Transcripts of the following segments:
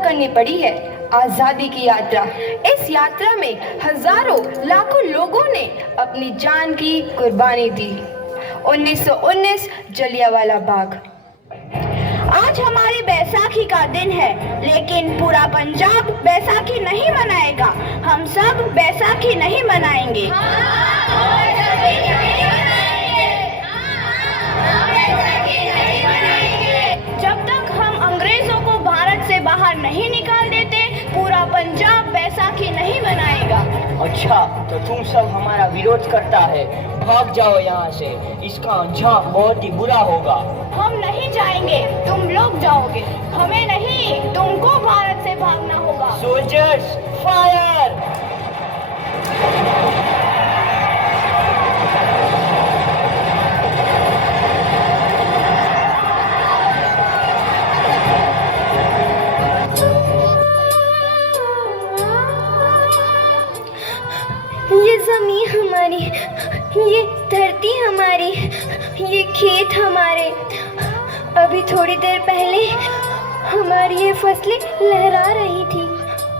करनी पड़ी है आज़ादी की यात्रा। इस यात्रा में हजारों लाखों लोगों ने अपनी जान की कुर्बानी दी। 1919 जलियांवाला बाग। आज हमारी बैसाखी का दिन है, लेकिन पूरा पंजाब बैसाखी नहीं मनाएगा। हम सब बैसाखी नहीं मनाएंगे। जब तक हम अंग्रेजों को भारत से बाहर नहीं निकाल देते, पूरा पंजाब बैसाखी नहीं मनाएगा। अच्छा, तो तुम सब हमारा विरोध करता है, भाग जाओ यहाँ से, इसका अंजाम बहुत ही बुरा होगा। हम नहीं जाएंगे, तुम लोग जाओगे। हमें नहीं, तुमको भारत से भागना होगा। Soldiers fire! ये ज़मीन हमारी, ये धरती हमारी, ये खेत हमारे। अभी थोड़ी देर पहले हमारी ये फसलें लहरा रही थी,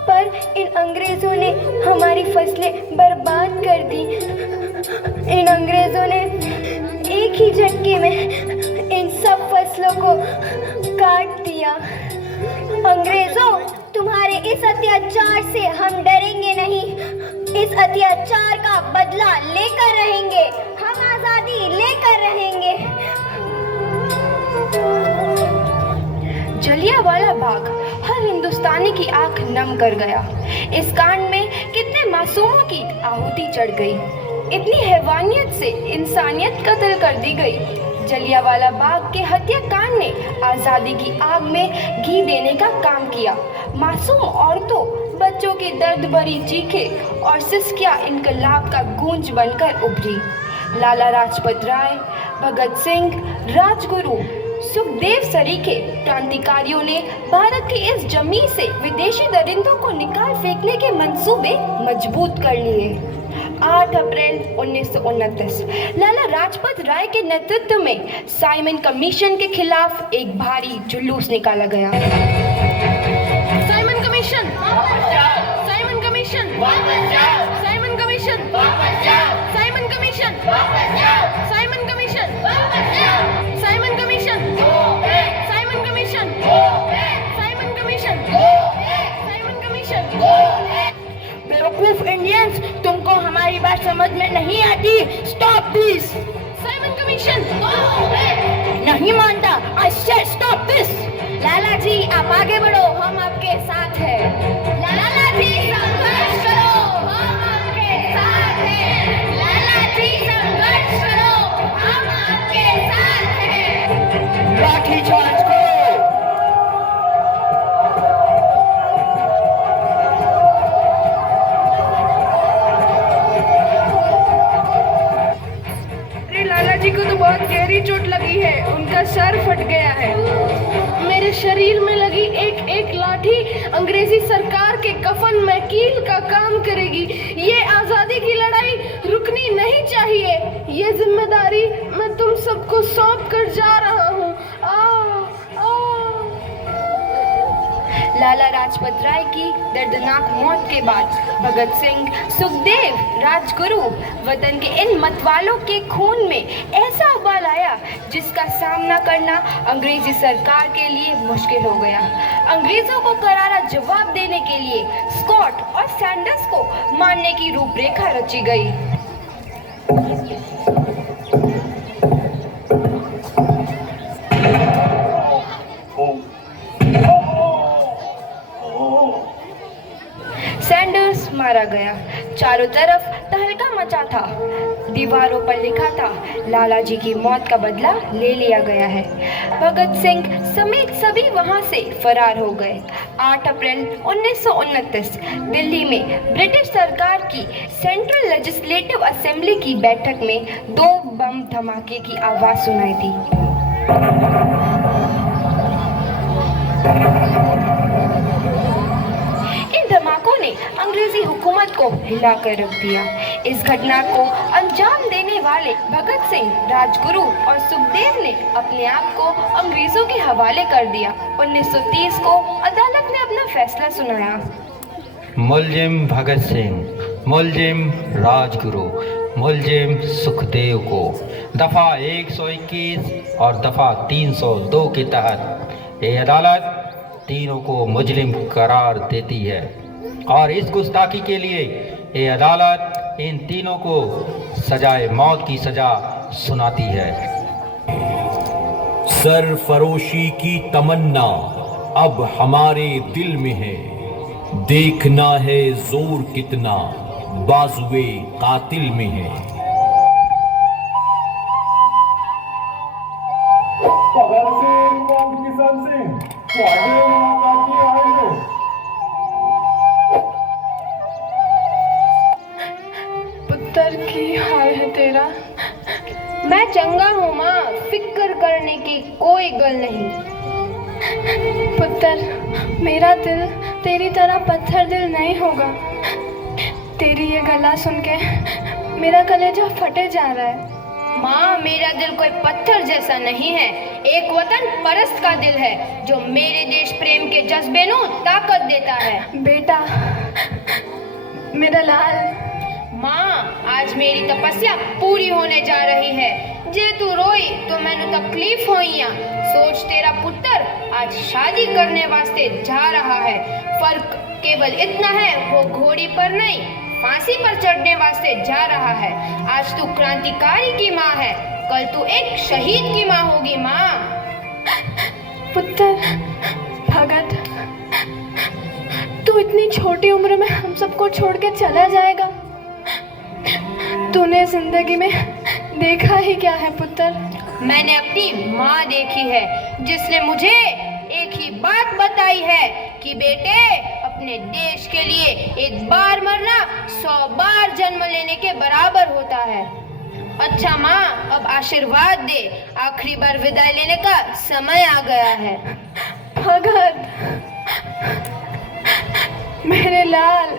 पर इन अंग्रेज़ों ने हमारी फसलें बर्बाद कर दी। इन अंग्रेज़ों ने एक ही झटके में इन सब फसलों को काट दिया। अंग्रेज़ों, तुम्हारे इस अत्याचार से हम डरेंगे नहीं। इस अत्याचार का बदला लेकर रहेंगे। हम आज़ादी लेकर रहेंगे। जलियांवाला बाग हर हिंदुस्तानी की आंख नम कर गया। इस कांड में कितने मासूमों की आहुति चढ़ गई। इतनी हैवानियत से इंसानियत कत्ल कर दी गई। जलियांवाला बाग के हत्याकांड ने आज़ादी की आग में घी देने का काम किया। मासूम औरतों, बच्चों की दर्द भरी चीखें और सिसकियां इनकलाब का गूंज बनकर उभरी। लाला लाजपत राय, भगत सिंह, राजगुरु, सुखदेव सरीखे क्रांतिकारियों ने भारत की इस जमीन से विदेशी दरिंदों को निकाल फेंकने के मंसूबे मजबूत कर लिए। 8 अप्रैल 1929 लाला लाजपत राय के नेतृत्व में साइमन कमीशन के खिलाफ एक भारी जुलूस निकाला गया। Simon commission, Simon commission, Simon commission, Simon commission, Simon commission, Simon commission, Simon commission, Simon commission, Simon commission. बेवकूफ इंडियंस, तुमको हमारी बात समझ में नहीं आती। Stop this. Simon commission. नहीं मानता। I said stop this. Lala ji, आप आगे बढ़ो, हम आपके साथ हैं। लाला जी, संघर्ष करो, हम आपके साथ हैं। लाला जी, संघर्ष करो, हम आपके साथ हैं। लाठी चार्ज करो। लाला जी को तो बहुत गहरी चोट लगी है, उनका सर फट गया है। मेरे शरीर में लगी एक एक लाठी अंग्रेजी सरकार के कफन में कील का काम करेगी। ये आज़ादी की लड़ाई रुकनी नहीं चाहिए। ये जिम्मेदारी मैं तुम सबको सौंप कर जा रहा हूँ। लाला लाजपत राय की दर्दनाक मौत के बाद भगत सिंह, सुखदेव, राजगुरु वतन के इन मतवालों के खून में ऐसा उबाल आया जिसका सामना करना अंग्रेजी सरकार के लिए मुश्किल हो गया। अंग्रेजों को करारा जवाब देने के लिए स्कॉट और सैंडर्स को मारने की रूपरेखा रची गई। सैंडर्स मारा गया। चारों तरफ तहलका मचा था। दीवारों पर लिखा था, लाला जी की मौत का बदला ले लिया गया है। भगत सिंह समेत सभी वहां से फरार हो गए। 8 अप्रैल 1929 दिल्ली में ब्रिटिश सरकार की सेंट्रल लेजिस्लेटिव असेंबली की बैठक में 2 बम धमाके की आवाज सुनाई दी। इन धमाकों ने अंग्रेजी हुकूमत को हिला कर रख दिया। इस घटना को अंजाम देने वाले भगत सिंह, राजगुरु और सुखदेव ने अपने आप को अंग्रेजों के हवाले कर दिया। 1930 को अदालत ने अपना फैसला सुनाया। मुलजिम भगत सिंह, मुलजिम राजगुरु, मुलजिम सुखदेव को दफ़ा 121 और दफ़ा 302 के तहत ये अदालत तीनों को मुजरिम करार देती है और इस गुस्ताखी के लिए ये अदालत इन तीनों को सजाए मौत की सजा सुनाती है। सरफरोशी की तमन्ना अब हमारे दिल में है, देखना है जोर कितना बाजुए कातिल में है। भगत सिंह, किशन सिंह, पुत्र की हाल है तेरा? मैं चंगा हूँ माँ, फिक्र करने की कोई गल नहीं। पुत्र, मेरा दिल तेरी तरह पत्थर दिल नहीं होगा। तेरी ये गला सुन के मेरा कलेजा फटे जा रहा है। माँ, मेरा दिल कोई पत्थर जैसा नहीं है, एक वतन परस्त का दिल है जो मेरे देश प्रेम के जज्बे को ताकत देता है। बेटा, मेरा लाल। माँ, आज मेरी तपस्या पूरी होने जा रही है। जे तू रोई तो मैंने तकलीफ होइया। सोच, तेरा पुत्र आज शादी करने वास्ते जा रहा है। फर्क केवल इतना है, वो घोड़ी पर नहीं फांसी पर चढ़ने वास्ते जा रहा है। आज तू क्रांतिकारी की माँ है, कल तू एक शहीद की माँ होगी। माँ। पुत्र भगत, तू इतनी छोटी उम्र में हम सबको छोड़ के चला जाएगा? तूने जिंदगी में देखा ही क्या है पुत्र? मैंने अपनी माँ देखी है, जिसने मुझे एक ही बात बताई है कि बेटे, अपने देश के लिए एक बार मरना 100 बार जन्म लेने के बराबर होता है। अच्छा माँ, अब आशीर्वाद दे, आखिरी बार विदाई लेने का समय आ गया है। भगत, मेरे लाल।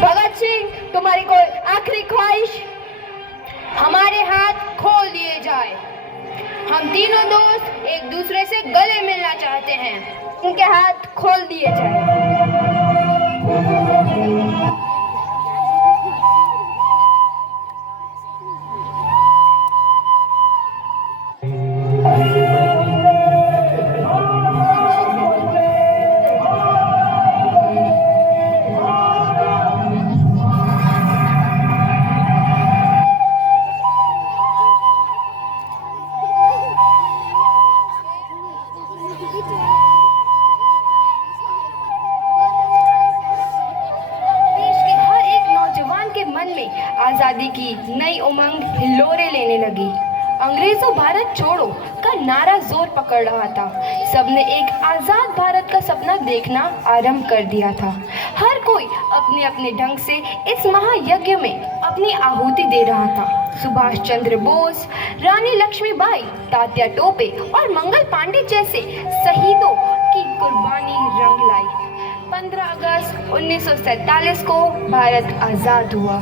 भगत सिंह, तुम्हारी कोई आखिरी ख्वाहिश? हमारे हाथ खोल दिए जाए। हम तीनों दोस्त एक दूसरे से गले मिलना चाहते हैं। उनके हाथ खोल दिए जाए। आजादी की नई उमंग हिलोरे लेने लगी। अंग्रेजों भारत छोड़ो का नारा जोर पकड़ रहा था। सबने एक आजाद भारत का सपना देखना आरंभ कर दिया था। हर कोई अपने अपने ढंग से इस महायज्ञ में अपनी आहुति दे रहा था। सुभाष चंद्र बोस, रानी लक्ष्मीबाई, तात्या टोपे और मंगल पांडे जैसे शहीदों की कुर्बानी रंग लाई। 15 अगस्त 1947 को भारत आजाद हुआ।